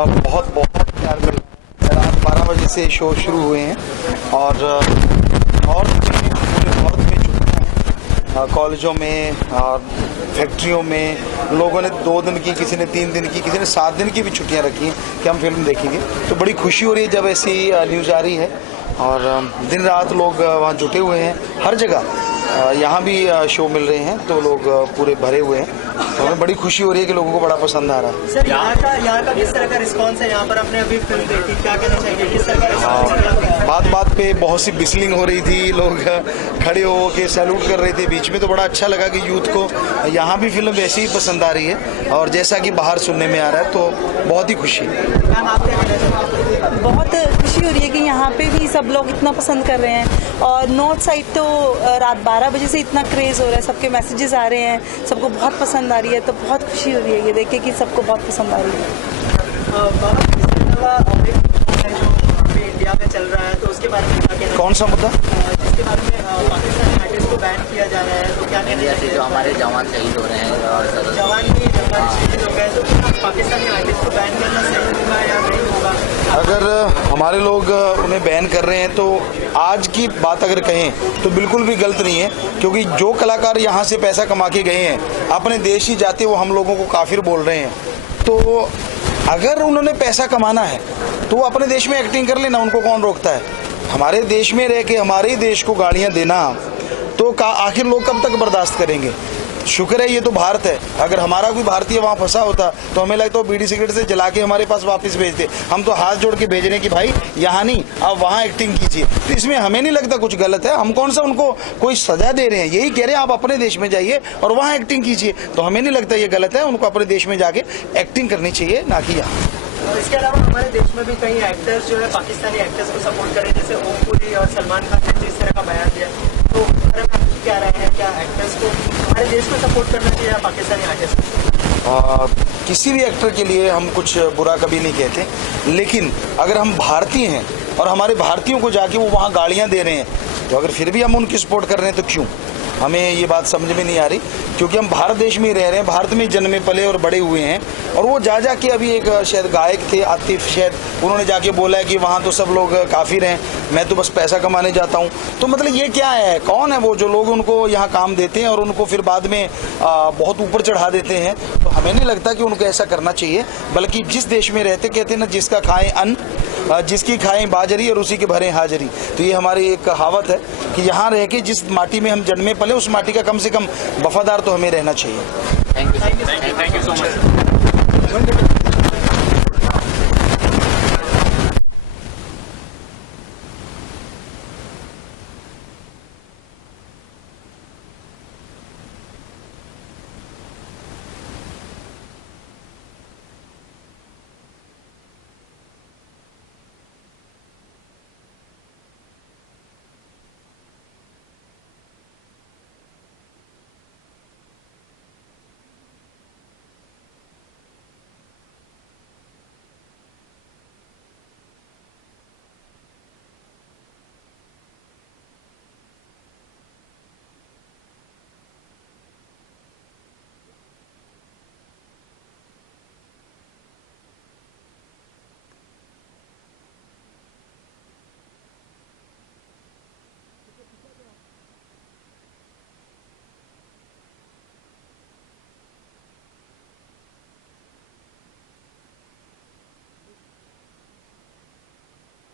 बहुत बहुत प्यार मिल रहा है। रात 12 बजे से शो शुरू हुए हैं और पूरे भारत में छुट्टियाँ हैं, कॉलेजों में और फैक्ट्रियों में लोगों ने 2 दिन की, किसी ने 3 दिन की, किसी ने 7 दिन की भी छुट्टियां रखी हैं कि हम फिल्म देखेंगे। तो बड़ी खुशी हो रही है जब ऐसी न्यूज़ आ रही है और दिन रात लोग वहाँ जुटे हुए हैं हर जगह। यहाँ भी शो मिल रहे हैं तो लोग पूरे भरे हुए हैं, तो हमें बड़ी खुशी हो रही है कि लोगों को बड़ा पसंद आ रहा है। सर यहाँ का किस तरह का रिस्पांस है? यहाँ पर आपने अभी फिल्म देखी, क्या कहना चाहिए, किस तरह का रिस्पांस? बात बात पे बहुत सी बिस्लिंग हो रही थी, लोग खड़े हो के सैल्यूट कर रहे थे बीच में, तो बड़ा अच्छा लगा कि यूथ को यहाँ भी फिल्म वैसी ही पसंद आ रही है और जैसा कि बाहर सुनने में आ रहा है, तो बहुत ही खुशी है। बहुत खुशी हो रही है कि यहाँ पे भी सब लोग इतना पसंद कर रहे हैं और नॉर्थ साइड तो रात 12 बजे से इतना क्रेज़ हो रहा है, सबके मैसेजेस आ रहे हैं, सबको बहुत पसंद आ रही है, तो बहुत खुशी हो रही है ये देख के कि सबको बहुत पसंद आ रही है। इंडिया में चल रहा है तो उसके बारे में क्या कहना? कौन सा मुद्दा? जिसके बारे में पाकिस्तानी आर्टिस्ट को बैन किया जा रहा है, तो क्या कहना चाहिए? जो हमारे जवान शहीद हो रहे हैं और जवान भी शहीद हो गए, तो क्या पाकिस्तानी आर्टिस्ट को बैन करना सही होगा या नहीं होगा? अगर हमारे लोग उन्हें बैन कर रहे हैं तो आज की बात अगर कहें तो बिल्कुल भी गलत नहीं है, क्योंकि जो कलाकार यहाँ से पैसा कमा के गए हैं अपने देश ही जाते वो हम लोगों को काफिर बोल रहे हैं। तो अगर उन्होंने पैसा कमाना है तो वो अपने देश में एक्टिंग कर लेना, उनको कौन रोकता है? हमारे देश में रह के हमारे ही देश को गालियाँ देना तो आखिर लोग कब तक बर्दाश्त करेंगे? शुक्र है ये तो भारत है, अगर हमारा कोई भारतीय वहाँ फंसा होता तो हमें लगता है बीड़ी सिगरेट से जला के हमारे पास वापस भेजते। हम तो हाथ जोड़ के भेज रहे हैं कि भाई यहाँ नहीं, आप वहाँ एक्टिंग कीजिए। तो इसमें हमें नहीं लगता कुछ गलत है, हम कौन सा उनको कोई सजा दे रहे हैं, यही कह रहे हैं आप अपने देश में जाइए और वहाँ एक्टिंग कीजिए। तो हमें नहीं लगता ये गलत है, उनको अपने देश में जाके एक्टिंग करनी चाहिए, ना कि यहाँ। इसके अलावा हमारे देश में भी कई एक्टर्स जो है पाकिस्तानी एक्टर्स को सपोर्ट कर रहे हैं, जैसे ओम पुरी और सलमान खान ने इस तरह का बयान दिया। तो क्या राय है, क्या एक्टर्स को हमारे देश को सपोर्ट करना चाहिए या पाकिस्तानी आर्टिस्ट? किसी भी एक्टर के लिए हम कुछ बुरा कभी नहीं कहते, लेकिन अगर हम भारतीय हैं और हमारे भारतीयों को जाके वो वहाँ गालियाँ दे रहे हैं, तो अगर फिर भी हम उनकी सपोर्ट कर रहे हैं तो क्यों? हमें ये बात समझ में नहीं आ रही, क्योंकि हम भारत देश में ही रह रहे हैं, भारत में जन्मे पले और बड़े हुए हैं। और वो जा के अभी एक शायद गायक थे आतिफ, शायद उन्होंने जाके बोला है कि वहाँ तो सब लोग काफिर हैं, मैं तो बस पैसा कमाने जाता हूँ। तो मतलब ये क्या है, कौन है वो जो लोग उनको यहाँ काम देते हैं और उनको फिर बाद में बहुत ऊपर चढ़ा देते हैं? तो हमें नहीं लगता कि उनको ऐसा करना चाहिए, बल्कि जिस देश में रहते, कहते हैं ना, जिसका खाएं अन्न, जिसकी खाएं बाजरी और उसी के भरें हाजरी। तो ये हमारी एक कहावत है कि यहाँ रह के जिस माटी में हम जन्मे पले उस माटी का कम से कम वफादार तो हमें रहना चाहिए। Thank you.